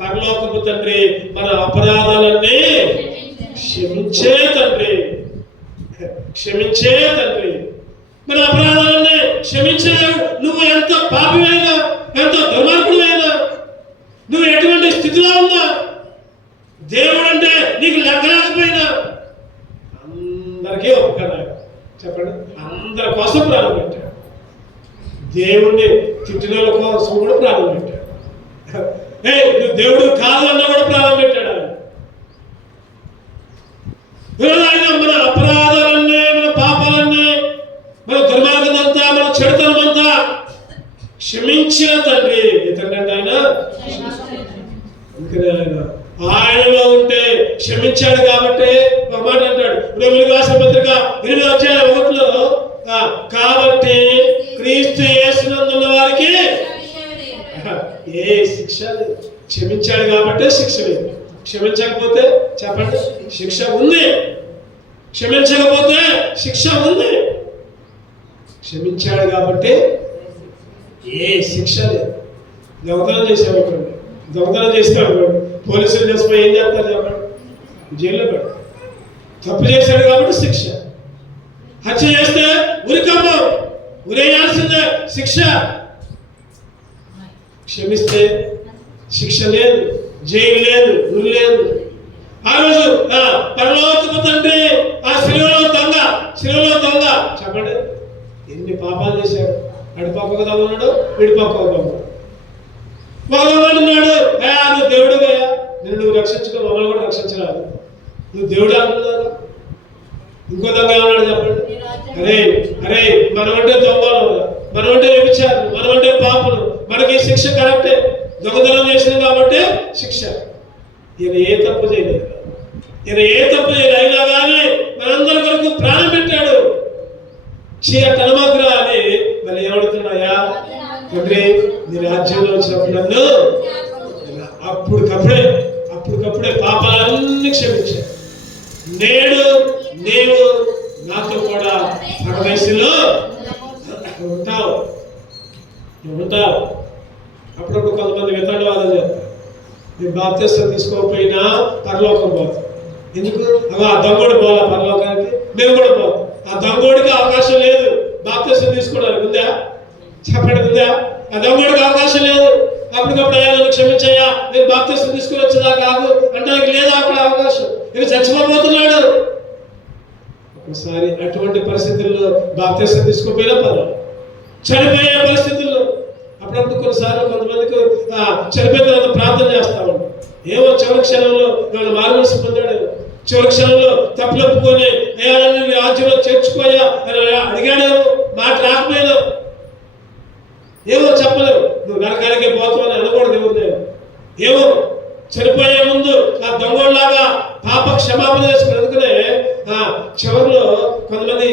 పరలోకపు తండ్రి మన అపరాధాలన్నీ క్షమించే తండ్రి. క్షమించే తండ్రి, మన అపరాధాలన్నీ క్షమించే. నువ్వు ఎంత పాపివైనా, ఎంత దుర్మార్గుడైనా, నువ్వు ఎటువంటి స్థితిలో ఉన్నా, దేవుడు అంటే నీకు లెక్కలేకపోయినా అందరికీ ఉపకారం. చెప్పండి, అందరి కోసం ప్రాణం పెట్టాడు. దేవుణ్ణి తిట్టిన వాళ్ళ కోసం కూడా ప్రాణం పెట్టాడు. నువ్వు దేవుడు కాదు అన్న కూడా ప్రాణం పెట్టాడు. ఆయన మన అపరాధాలన్నీ, మన పాపాలన్నీ, మన దుర్మార్గమంతా, మన చెడుతనమంతా క్షమించిన తండ్రి. తండ్రి ఆయన అందుకనే ఆయనలో ఉంటే క్షమించాడు కాబట్టి ఒక మాట అంటాడు. రోమీయులకు రాసిన పత్రిక 8:1 కాబట్టి క్రీస్తు యేసునందున్న వారికి ఏ శిక్ష లేదు. క్షమించాడు కాబట్టి శిక్ష లేదు. క్షమించకపోతే చెప్పండి శిక్ష ఉంది. క్షమించకపోతే శిక్ష ఉంది. క్షమించాడు కాబట్టి ఏ శిక్ష లేదు. దొంగతనం చేసేవాడు, దొంగతనం చేస్తాడు, పోలీసులు చేసిపోయి ఏం చేస్తారు చెప్పండి? జైల్లో పెడతారు. తప్పు చేశాడు కాబట్టి శిక్ష. హత్య చేస్తే ఉరికమ్మ, ఉరేయాల్సిందే శిక్ష. క్షమిస్తే శిక్ష లేదు, జైలు లేదు, ఉరి లేదు. ఆ రోజు పరలోకపు తండ్రి ఆ శిలువలో దొంగ చెప్పండి ఎన్ని పాపాలు చేశాడు. అడిపాపక దొంగన్నాడు, విడిపాపక దొంగ. భగవానుడు నువ్వు దేవుడు కదా, నువ్వు రక్షించుకో, మమ్మల్ని కూడా రక్షించరాదు, నువ్వు దేవుడు అంటున్నావు. ఇంకో దొంగ ఏమన్నాడు చెప్పండి? అరే మనమంటే దొంగలు, మనమంటే వ్యభిచారులు, మనమంటే పాపులు, మనకి శిక్ష కరెక్టే. దొంగతనం చేసింది కాబట్టి శిక్ష. ఈయన ఏ తప్పు చేయలేదు, అయినా కానీ మనందరి కొరకు ప్రాణం పెట్టాడు. తనమాకురా అని మళ్ళీ ఏమడుతున్నాయా? తండ్రి నీ రాజ్యంలో వచ్చినప్పుడు నన్ను అప్పటికప్పుడే పాపాలన్నీ క్షమించాడు. నేడు నీవు నాతో కూడా పరదేశంలో ఉంటావు. అప్పుడప్పుడు కొంతమంది వితండవాదం చేస్తారు. నేను బాప్తిస్మం తీసుకోకపోయినా పరలోకం పోతాం. ఎందుకు? ఆ దొంగోడు పోలా పరలోకానికి, మేము కూడా పోతాం. ఆ దొంగోడికి అవకాశం లేదు బాప్తిస్మం తీసుకోవడానికి. ఉందా చెప్పండి? ఉందా? ఆ దొంగోడికి అవకాశం లేదు. అప్పటికప్పుడు అయ్యా నన్ను క్షమించయ్యా, నేను బాప్తిస్మం తీసుకుని వచ్చేదా కాదు అంటే లేదా అక్కడ అవకాశం. ఇక చచ్చిపోతున్నాడు. ఒకసారి అటువంటి పరిస్థితుల్లో బాప్తిస్మం తీసుకోపోయినా పర్వాలేదు. చనిపోయే పరిస్థితుల్లో అప్పుడప్పుడు కొన్నిసార్లు కొంతమందికి చనిపోయిన తర్వాత ప్రార్థన చేస్తా ఉంటాం. ఏమో చివరి క్షణంలో వాళ్ళు మారుమనసు పొందాడు, చివరి క్షణంలో తప్పులొప్పుకొని అయ్యా నన్ను రాజ్యంలో చేర్చుకోయా అని అడిగాడేమో, మాట రాకపోయినా ఏమో చెప్పలేవు. నువ్వు నరకానికే పోతావని అనకూడదు దేవుడు. ఏమో చనిపోయే ముందు ఆ దొంగలాగా పాప క్షమాపణ చేసుకుని. అందుకనే చివరిలో కొంతమంది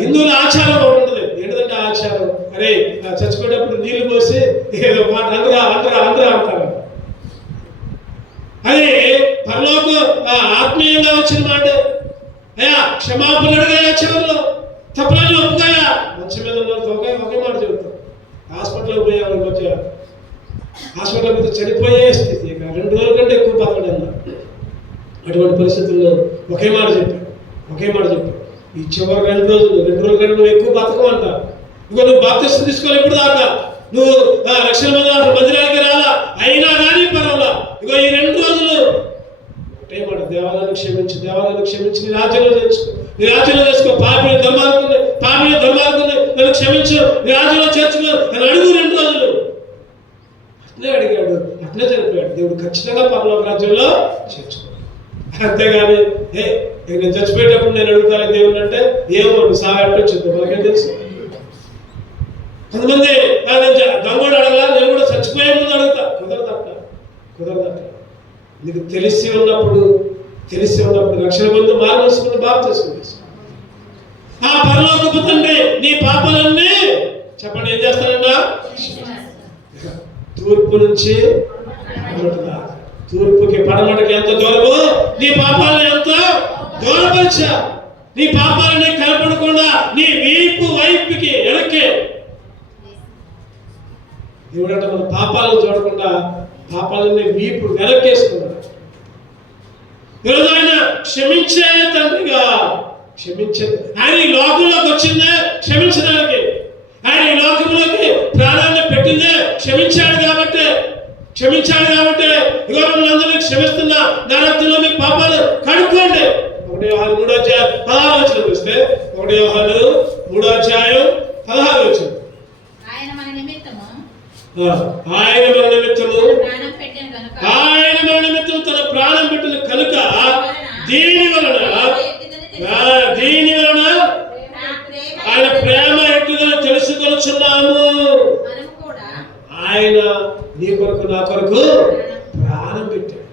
హిందువుల ఆచారం ఉంటుంది. ఏంటంటే ఆచారం, అరే చచ్చిపోయేటప్పుడు నీళ్లు పోసి ఏదో మాట అందరా అంటారు. అది పరలోక ఆత్మీయంగా వచ్చిన మాట. అయ్యా క్షమాపణ అడిగాయా, చివరిలో తప్పులను ఒప్పుకాయా, మంచి మీద ఉన్న ఒకే మాట చెబుతాం. హాస్పిటల్కి పోయాము, హాస్పిటల్ పోతే చనిపోయే స్థితి, 2 రోజుల కంటే ఎక్కువ బతకడన్నా. అటువంటి పరిస్థితుల్లో ఒకే మాట చెప్పాడు. ఈ చివరి 2 రోజుల కంటే నువ్వు ఎక్కువ బతకమంటారు. ఇంకో నువ్వు బాప్తిస్మం తీసుకోవాలి. ఇప్పుడు దాకా నువ్వు రక్షణ మందిరానికి రాలా, అయినా కానీ పర్వాలా. ఇగో ఈ 2 రోజులు ఒకటే మాట, దేవాలయాన్ని క్షమించి నీ రాజ్యంలో తెచ్చుకో, పాపిని దుర్మార్గుని నన్ను క్షమించు, నీ రాజ్యంలో చేర్చుకో అని అడుగు. 2 రోజులు అట్లే అడిగాడు, అట్లే చనిపోయాడు. దేవుడు ఖచ్చితంగా పరలోక రాజ్యంలో చేర్చుకో. అంతేగాని నేను చచ్చిపోయేటప్పుడు నేను అడుగుతాను దేవుని అంటే ఏమో సాగట్టు వచ్చింది మనకేం తెలుసు. కొంతమంది దొంగడు అడగలా, నేను కూడా చచ్చిపోయే ముందు అడుగుతా. కుదరదట. నీకు తెలిసి ఉన్నప్పుడు రక్షణ బంధు మారవలసిన బాగు చేసుకుంది. ఆ పరలోకపు తండ్రి నీ పాపాలన్నీ చెప్పండి ఏం చేస్తానంట? తూర్పు నుంచి తూర్పుకి పడమటకి ఎంత దూరము నీ పాపాలను ఎంత దూరపరిచా. నీ పాపాలని కనపడకుండా నీ వీపు వైపుకి వెనక్కి దేవుడంటే మన పాపాలను చూడకుండా పాపాలని వీపు వెనక్కేసుకున్నాడు. ఈరోజు ఆయన క్షమించే తండ్రిగా ఆయన ఈ లోకంలోకి వచ్చిందే క్షమించడానికి. ఆయన ఈ లోకంలోకి ప్రాణాన్ని పెట్టిందే క్షమించాడు కాబట్టి ఇగో మిమ్మల్ని క్షమిస్తున్నా, నా రక్తంలో మీ పాపాలు కడుక్కోండి. 1 యోహాను 3వ అధ్యాయం 16వ వచనం చూస్తే 1 యోహాను 3వ అధ్యాయం 16వ వచనం ఆయన మన నిమిత్తము తన ప్రాణం పెట్టిన కనుక దీని వలన ఆయన ప్రేమ ఎట్టుదని తెలుసుకొనుచున్నాము. ఆయన నీ కొరకు నా కొరకు ప్రాణం పెట్టాడు.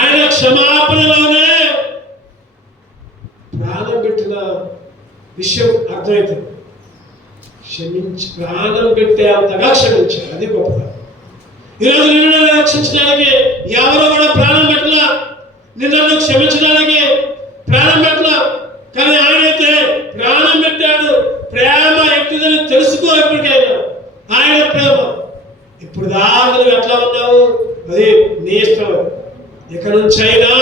ఆయన క్షమాపణలోనే ప్రాణం పెట్టిన విషయం అర్థమవుతుంది. ప్రాణం పెట్టే అంతగా క్షమించాడు. అది గొప్పగా. ఈరోజు నిన్ను రక్షించడానికి ఎవరో కూడా ప్రాణం పెట్టలా, నిన్ను క్షమించడానికి ప్రాణం పెట్టలా. కానీ ఆయనైతే ప్రాణం పెట్టాడు. ప్రేమ ఎట్టిదని తెలుసుకో. ఎప్పటికైనా ఆయన ప్రేమ. ఇప్పుడు దాకా నువ్వు ఎట్లా ఉన్నావు అది నీ ఇష్టం. ఇక నుంచి అయినా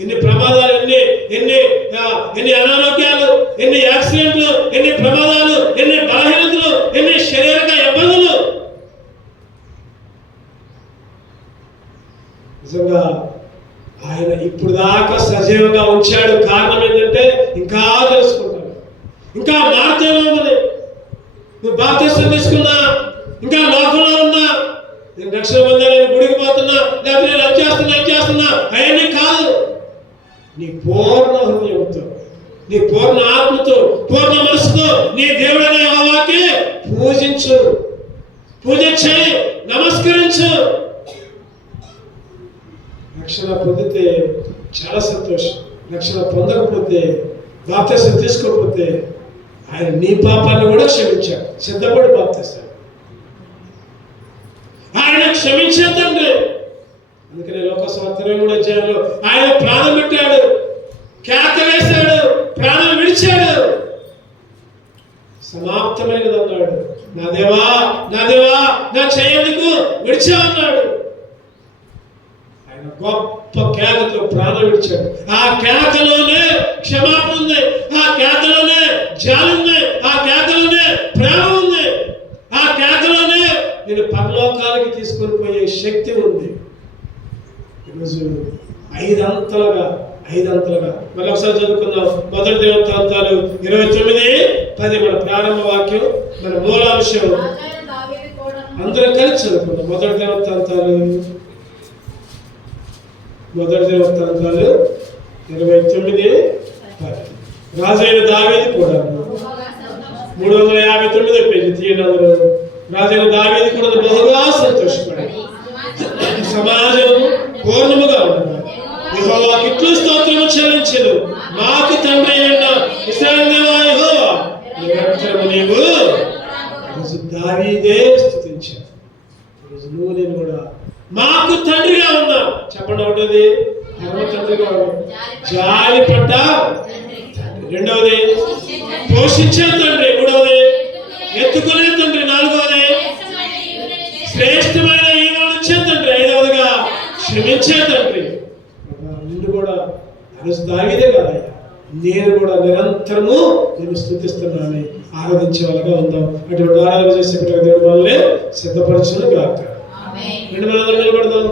ఎన్ని ప్రమాదాలు, ఎన్ని అనారోగ్యాలు, ఎన్ని యాక్సిడెంట్లు, ఎన్ని ప్రమాదాలు, ఎన్ని బలహీనతలు, ఎన్ని శారీరక ఇబ్బందులు, నిజంగా ఆయన ఇప్పుడు దాకా సజీవంగా ఉంచాడు. కారణం ఏంటంటే ఇంకా తెలుసుకుంటాడు, ఇంకా మార్తేలో ఉన్నది. నువ్వు బాప్తిసం తీసుకున్నా, ఇంకా లోకంలో ఉన్నా, నేను రక్షణ పొందాలని గుడికి పోతున్నా, లేకపోతే నేను అది చేస్తున్నా అవన్నీ కాదు. నీ పూర్ణ హృదయంతో, నీ పూర్ణ ఆత్మతో, పూర్ణ మనసుతో నీ దేవుడనే యెహోవాకి పూజించు, పూజ చేయి, నమస్కరించు. రక్షణ పొందితే చాలా సంతోషం. రక్షణ పొందకపోతే, బాప్తిసం తీసుకోకపోతే ఆయన నీ పాపాన్ని కూడా క్షమించాడు. సిద్ధపడి బాప్తిస్తాడు. ఆయన క్షమించే తండ్రి. అందుకనే లోకసువార్త 23వ అధ్యాయంలో ఆయన ప్రాణం పెట్టాడు, కేక వేశాడు, ప్రాణం విడిచాడు. సమాప్తమైనది అన్నాడు. నా దేవా నా చేయందుకు విడిచామన్నాడు. ఆయన గొప్ప కేకతో ప్రాణం విడిచాడు. ఆ కేకలోనే క్షమాపణ ఉంది, ఆ కేకలోనే జాలి ఉంది, ఆ కేకలోనే ప్రేమ ఉంది, ఆ కేకలోనే నేను పరలోకానికి తీసుకొని పోయే శక్తి ఉంది. ఈరోజు ఐదంతలుగా మళ్ళీ ఒకసారి చదువుకుందాం. 1 దినవృత్తాంతాలు 29:10 మన ప్రారంభ వాక్యం, మన మూలాంశం. అందరం కలిసి చదువుకుందాం. 1 దినవృత్తాంతాలు 29:10. రాజైన దావీదు కూడా 359వ పేజీ తీయండి అందరూ. రాజైన దావీదు కూడా బహుగా సంతోషపడి సమాజం పూర్ణముగా ఉండగా యెహోవాకి ఇట్లు స్తోత్రము చెల్లించెను. మాకు తండ్రి అయిన ఇశ్రాయేలు దేవా యెహోవా, నిరంతరము నీవు. ఈరోజు దావీదే స్తుతించాడు. ఈరోజు నువ్వు నేను కూడా మాకు తండ్రిగా ఉన్నా. చెప్పండి ఒకటోది పరమ తండ్రిగా ఉన్నావు, జాలి పడ్డ తండ్రి. రెండవది పోషించే తండ్రి. మూడవది ఎత్తుకునే తండ్రి. నాలుగవది శ్రేష్టమైన ఈవులను ఇచ్చే తండ్రి. ఐదవదిగా క్షమించే తండ్రి. నిన్ను కూడా ఈరోజు దావీదే కాదయ్యా, నేను కూడా నిరంతరము నేను స్తుతిస్తున్నానని ఆరాధించే వాళ్ళగా ఉందాం. అటువంటి ఆరాధన చేసే దేవుడు వాళ్ళని సిద్ధపరచును గాక. 2 నిలబడదాం.